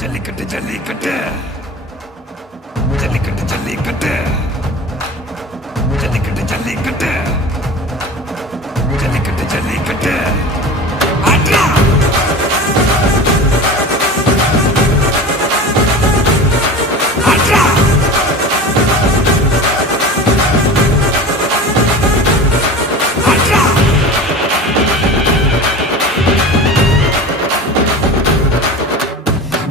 ஜல்லிக்கட்டு ஜல்லிக்கட்டு ஜல்லிக்கட்டு ஜல்லிக்கட்டு ஜல்லிக்கட்டு ஜல்லிக்கட்டு ஜல்லிக்கட்டு ஜல்லிக்கட்டு ஆட்ரா ஆட்ரா ஆட்ரா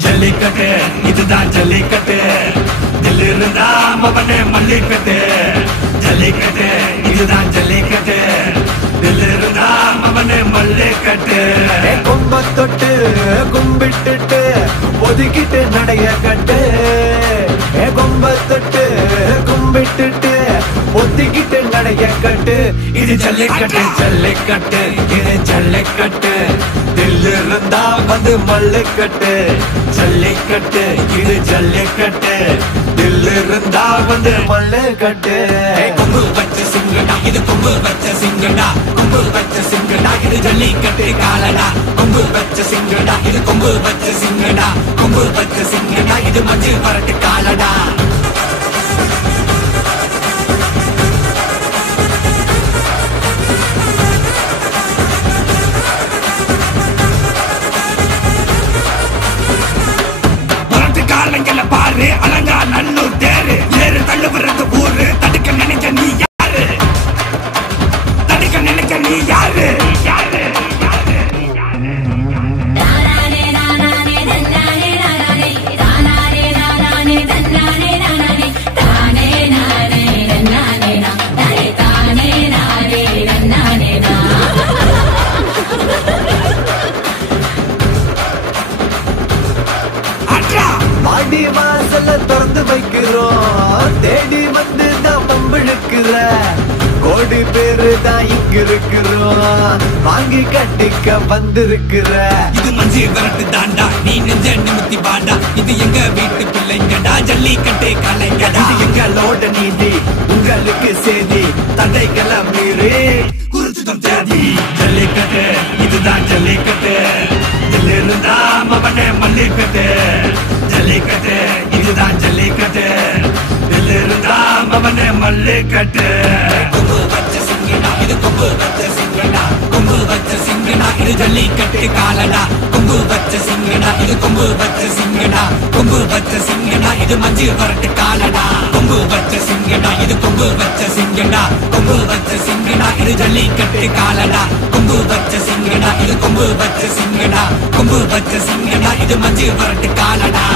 ஜல்லிக்கட்டு இதுதான் ஜல்லிக்கட்டு தில் இருந்தா மவனே மல்லிக்கட்டு ஜல்லிக்கட்டு இதுதான் ஜல்லிக்கட்டு தில் இருந்தா மவனே மல்லிக்கட்டு கொம்ப தொட்டு கும்பிட்டுட்டு ஒதுக்கிட்டு நடைய கட்டு கொம்ப தொட்டு கும்பிட்டுட்டு ஒதுக்கிட்டு நடைய கட்டு இது ஜல்லிக்கட்டு ஜல்லிக்கட்டு இது ஜல்லிக்கட்டு தில் இருந்தா வந்து மல்லுக்கட்டு ஜல்லிக்கட்டு இது ஜல்லிக்கட்டு தில் இருந்தா வந்து மல்லுக்கட்டு கொம்பு வச்ச சிங்கடா இது கொம்பு வச்ச சிங்கடா கொம்பு வச்ச சிங்கடா இது ஜல்லிக்கட்டு காலடா கொம்பு வச்ச சிங்கடா இது கொம்பு வச்ச சிங்கடா கொம்பு வச்ச சிங்கடா இது மஞ்சு வரட்டு காலடா காலங்கள பாரு அலங்கா நல்லூர் தேரு ஏறு தள்ளுவது ஊரு தடுக்க நினைக்க நீ யாரு தடுக்க நினைக்க நீ யாரு யாரு மாடி வாசல திறந்து வைக்கிறோம் தேடி வந்து தான் பம்பிழுக்கிற கோடி பேரு தான் இங்க இருக்கிறோம் வாங்கி கட்டிக்க வந்திருக்கிற இது மஞ்சி வரட்டு தாண்டா நீ நெஞ்ச நிமித்தி பாண்டா இது எங்க வீட்டு பிள்ளைங்கடா ஜல்லிக்கட்டு கலைங்கடா இது எங்களோட நீதி உங்களுக்கு செய்தி தடைகளை மீறி குறிச்சுதம் தேதி ஜல்லிக்கட்டு இதுதான் ஜல்லிக்கட்டு இதில் இருந்தா மவனே மல்லிக்கட்டு ஜல்லிக்கட்டு இதுதான் ஜல்லிக்கட்டு இதில் இருந்தா மவனே மல்லிக்கட்டு கொம்பு வச்ச சிங்கடா இது கொம்பு வச்ச சிங்கடா கொம்பு வச்ச சிங்கடா இது ஜல்லிக்கட்டு காலடா கொம்பு வச்ச சிங்கடா இது கொம்பு வச்ச சிங்கடா கொம்பு வச்ச சிங்கடா இது மஞ்சு வரட்டு காலடா கொம்பு வச்ச சிங்கடா இது கொம்பு வச்ச சிங்கடா கொம்பு வச்ச சிங்கடா இது ஜல்லிக்கட்டு காலடா கொம்பு வச்ச சிங்கடா இது கொம்பு வச்ச சிங்கடா கொம்பு வச்ச சிங்கடா இது மஞ்சு வரட்டு காலடா